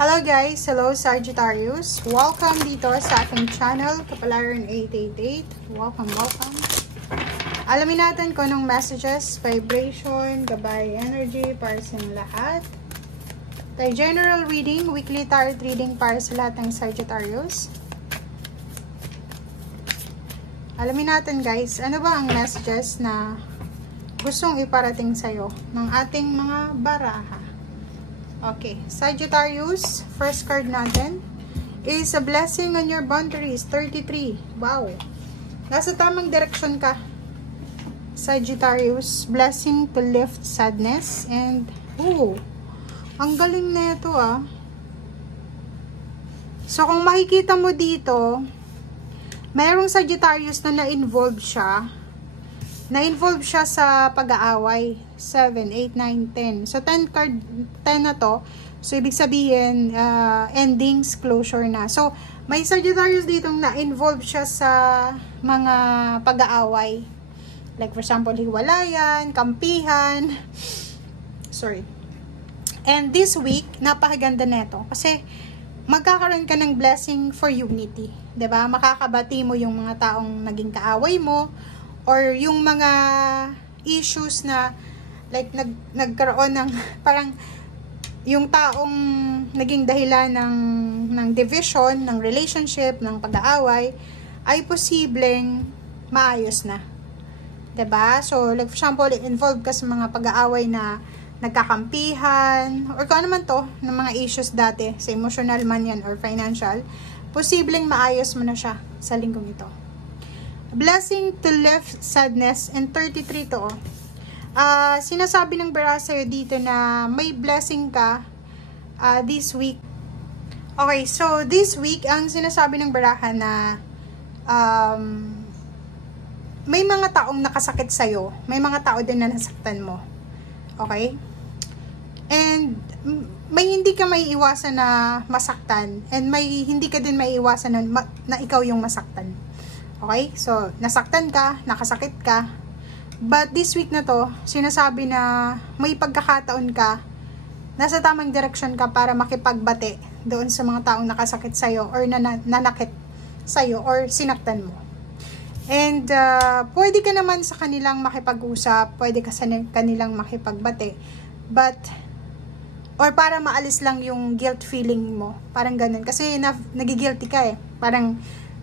Hello guys! Hello Sagittarius! Welcome dito sa aking channel, Kapalaran 888. Welcome! Alamin natin kung anong messages, vibration, gabay energy para sa lahat. Tayo general reading, weekly tarot reading para sa lahat ng Sagittarius. Alamin natin guys, ano ba ang messages na gustong iparating sa'yo ng ating mga baraha. Okay, Sagittarius, first card natin is a blessing on your boundaries, 33. Wow! Nasa tamang direksyon ka, Sagittarius. Blessing to lift sadness and, ang galing na ito ah. So, kung makikita mo dito, mayroong Sagittarius na na-involve siya. Na-involve siya sa pag-aaway. 7, 8, 9, 10. So, 10 na to. So, ibig sabihin, endings, closure na. So, may Sagittarius ditong na-involve siya sa mga pag-aaway. Like, for example, hiwalayan, kampihan. Sorry. And this week, napakaganda neto. Kasi, magkakaroon ka ng blessing for unity. 'Di ba? Makakabati mo yung mga taong naging kaaway mo, or yung mga issues na like nagkaroon ng parang yung taong naging dahilan ng division, ng relationship, ng pag-aaway ay posibleng maayos na. 'Di ba? So like for example, involved ka sa mga pag-aaway na nagkakampihan or kung ano man to ng mga issues dati, sa emotional man yan or financial, posibleng maayos mo na siya sa linggong ito. Blessing to lift sadness and 33 to. Sinasabi ng baraha sa'yo dito na may blessing ka this week. Okay, so this week, ang sinasabi ng baraha na may mga taong nakasakit sa'yo. May mga tao din na nasaktan mo. Okay? And may hindi ka may iwasan na masaktan. And may hindi ka din may iwasan na ikaw yung masaktan. Okay? So, nasaktan ka, nakasakit ka. But this week na to, sinasabi na may pagkakataon ka, nasa tamang direksyon ka para makipagbate doon sa mga taong nakasakit sa'yo or nanakit sa'yo or sinaktan mo. And pwede ka naman sa kanilang makipag-usap, pwede ka sa kanilang makipagbate. But, or para maalis lang yung guilt feeling mo. Parang ganun. Kasi nagigilty ka eh. Parang,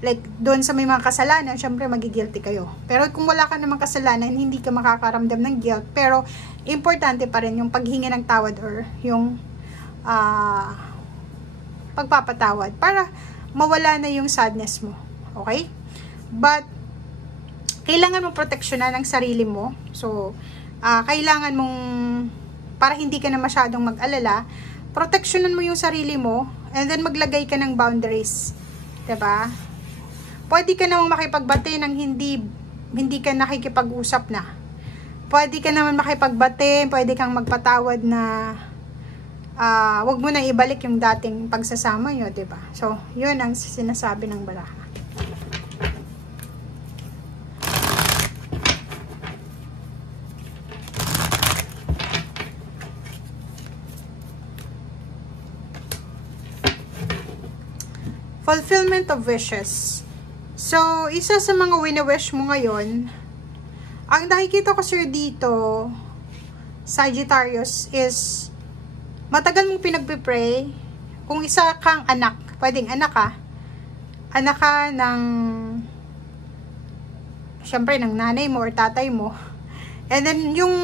like, doon sa may mga kasalanan, syempre magigilty kayo. Pero kung wala ka namang kasalanan, hindi ka makakaramdam ng guilt. Pero, importante pa rin yung paghingi ng tawad or yung pagpapatawad para mawala na yung sadness mo. Okay? But, kailangan mong proteksyonan ang sarili mo. So, kailangan mong, para hindi ka na masyadong mag-alala, proteksyonan mo yung sarili mo, and then maglagay ka ng boundaries. 'Di ba? Pwede ka namang makipagbate ng hindi ka nakikipag-usap na. Pwede ka naman makipagbate, pwede kang magpatawad na wag mo na ibalik yung dating pagsasama nyo, 'di ba? So, 'yun ang sinasabi ng baraha. Fulfillment of wishes. So, isa sa mga wini-wish mo ngayon, ang nakikita ko sir dito, Sagittarius, is matagal mong pinagpipray. Kung isa kang anak, pwedeng anak ka ng syempre ng nanay mo or tatay mo, and then yung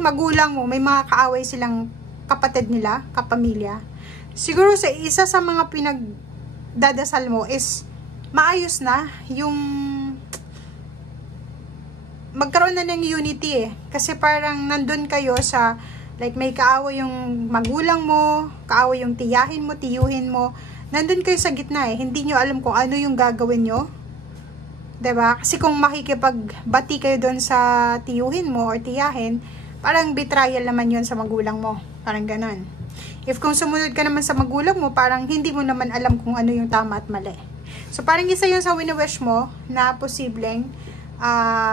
magulang mo, may mga kaaway silang kapatid nila, kapamilya. Siguro sa isa sa mga dadasal mo is maayos na yung magkaroon na ng unity eh. Kasi parang nandun kayo sa like may kaaway yung magulang mo, kaaway yung tiyahin mo, tiyuhin mo. Nandun kayo sa gitna eh. Hindi nyo alam kung ano yung gagawin nyo. 'Di ba? Kasi kung makikipagbati kayo doon sa tiyuhin mo or tiyahin, parang betrayal naman yun sa magulang mo. Parang ganon. If kung sumunod ka naman sa magulang mo, parang hindi mo naman alam kung ano yung tama at mali. So, parang isa yun sa wini-wish mo na posibleng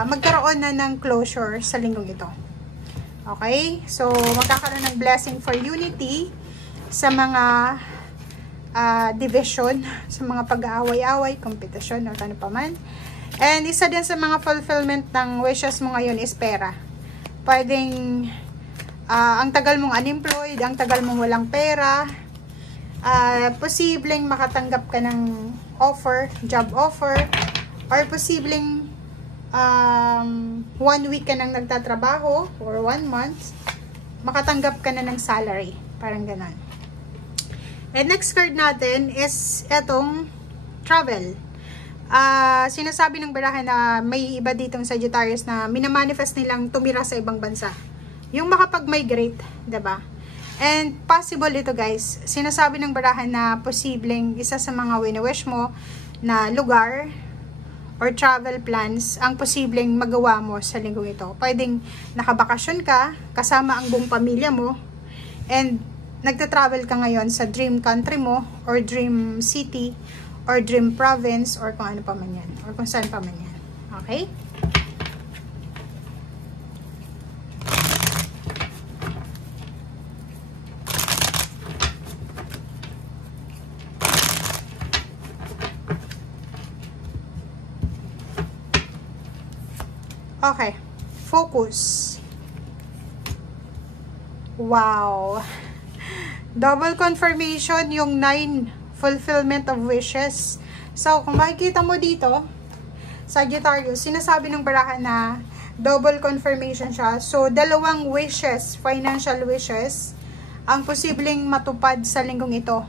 magkaroon na ng closure sa linggong ito. Okay? So, magkakaroon ng blessing for unity sa mga division, sa mga pag-aaway-away, kompetisyon, o ano pa man. And isa din sa mga fulfillment ng wishes mo ngayon is pera. Pwedeng ang tagal mong unemployed, ang tagal mong walang pera, posibleng makatanggap ka ng offer, job offer, or posibleng 1 week ka nang nagtatrabaho or 1 month, makatanggap ka na ng salary. Parang ganon. And next card natin is etong travel. Sinasabi ng barahan na may iba ditong Sagittarius na minamanifest nilang tumira sa ibang bansa. Yung makapag-migrate, diba? And possible ito guys. Sinasabi ng barahan na posibleng isa sa mga wini-wish mo na lugar or travel plans ang posibleng magawa mo sa linggong ito. Pwedeng nakabakasyon ka, kasama ang buong pamilya mo, and nagta-travel ka ngayon sa dream country mo, or dream city, or dream province, or kung ano pa man yan, or kung saan pa man yan. Okay? Okay. Focus. Wow. Double confirmation yung 9 fulfillment of wishes. So, kung makikita mo dito, Sagittarius, sinasabi ng barahan na double confirmation siya. So, 2 wishes, financial wishes, ang posibleng matupad sa linggong ito.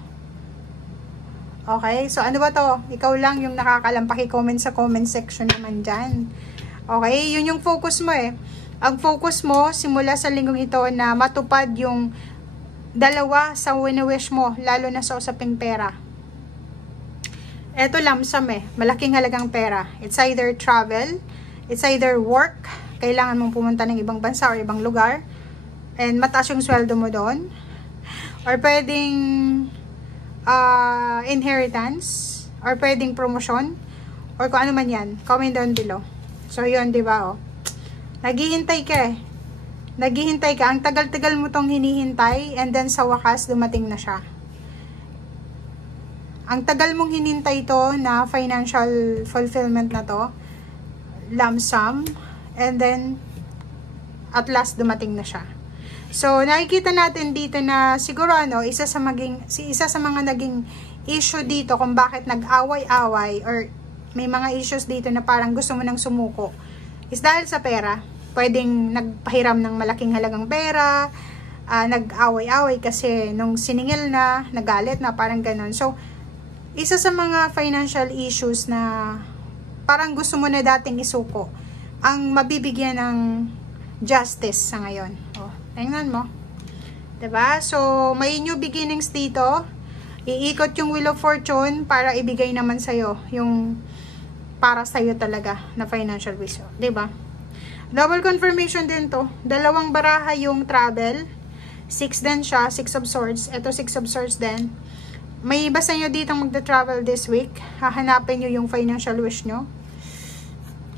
Okay? So, ano ba to? Ikaw lang yung nakakalampak. I-comment sa comment section naman dyan. Okay? Yun yung focus mo eh. Ang focus mo, simula sa linggong ito na matupad yung 2 sa wini-wish mo, lalo na sa usaping pera. Eto lamsam eh, malaking halagang pera. It's either travel, it's either work, kailangan mong pumunta ng ibang bansa or ibang lugar, and mataas yung sweldo mo doon. Or pwedeng inheritance, or pwedeng promotion, or kung ano man yan. Comment down below. So yun, diba oh. Naghihintay ka eh. Naghihintay ka, ang tagal-tagal mo tong hinihintay, and then sa wakas, dumating na siya. Ang tagal mong hinintay to na financial fulfillment na to, lump sum, and then, at last, dumating na siya. So, nakikita natin dito na siguro isa sa mga naging issue dito kung bakit nag-away-away, or may mga issues dito na parang gusto mo nang sumuko, is dahil sa pera. Pwedeng nagpahiram ng malaking halagang pera, nag-away-away kasi nung siningil na, nagalit na, parang ganon. So, isa sa mga financial issues na parang gusto mo na dating isuko, ang mabibigyan ng justice sa ngayon. Oh, tingnan mo. 'Di ba? So, may new beginnings dito. Iikot yung Wheel of Fortune para ibigay naman sa'yo yung para sa'yo talaga na financial wish. 'Di ba? Double confirmation din to. 2 baraha yung travel. 6 din siya. 6 of Swords. Ito 6 of Swords din. May iba sa inyo dito magta-travel this week. Hahanapin nyo yung financial wish nyo.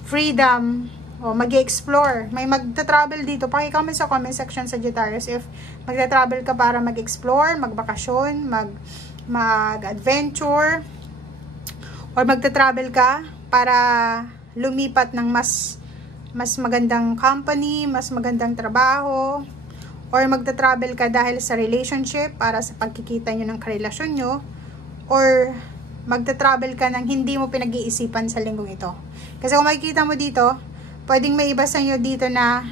Freedom. O mag-explore. May magta-travel dito. Paki-comment sa comment section, Sagittarius, if magta-travel ka para mag-explore, magbakasyon, mag-adventure, or magta-travel ka para lumipat ng mas magandang company, mas magandang trabaho, or magta-travel ka dahil sa relationship para sa pagkikita nyo ng karelasyon nyo, or magta-travel ka nang hindi mo pinag-iisipan sa linggong ito. Kasi kung makikita mo dito, pwedeng may iba sa inyo dito na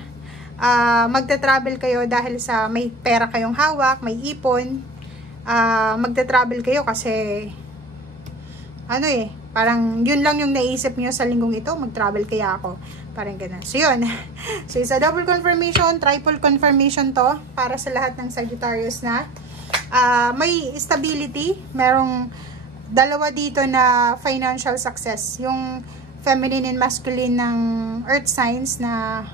magta-travel kayo dahil sa may pera kayong hawak, may ipon, magta-travel kayo kasi parang yun lang yung naisip nyo sa linggong ito, mag-travel kaya ako. Parang ganun. So, yun. So, isa double confirmation, triple confirmation to para sa lahat ng Sagittarius na may stability. Merong 2 dito na financial success. Yung feminine and masculine ng earth signs na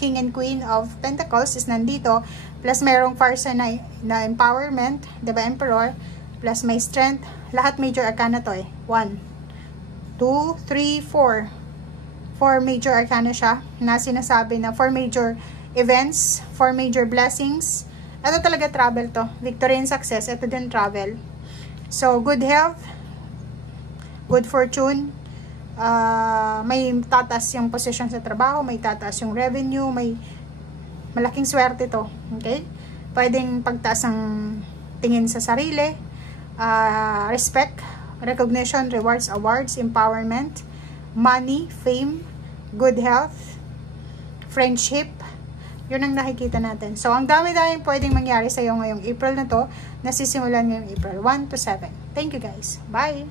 King and Queen of Pentacles is nandito. Plus, merong fire sign na empowerment, diba, Emperor. Plus, may strength. Lahat major arcana to eh. 1, 2, 3, 4. 4 major arcana siya na sinasabi na 4 major events, 4 major blessings. Ito talaga travel to. Victory and success. Ito din travel. So, good health, good fortune, may tataas yung posisyon sa trabaho, may tataas yung revenue, may malaking swerte to. Okay? Pwedeng pagtaas ng tingin sa sarili, respect, recognition, rewards, awards, empowerment, money, fame, good health, friendship. Yun ang nakikita natin. So, ang dami-daming pwedeng mangyari sa'yo ngayong April na to, nasisimulan ngayong April 1 to 7. Thank you guys. Bye!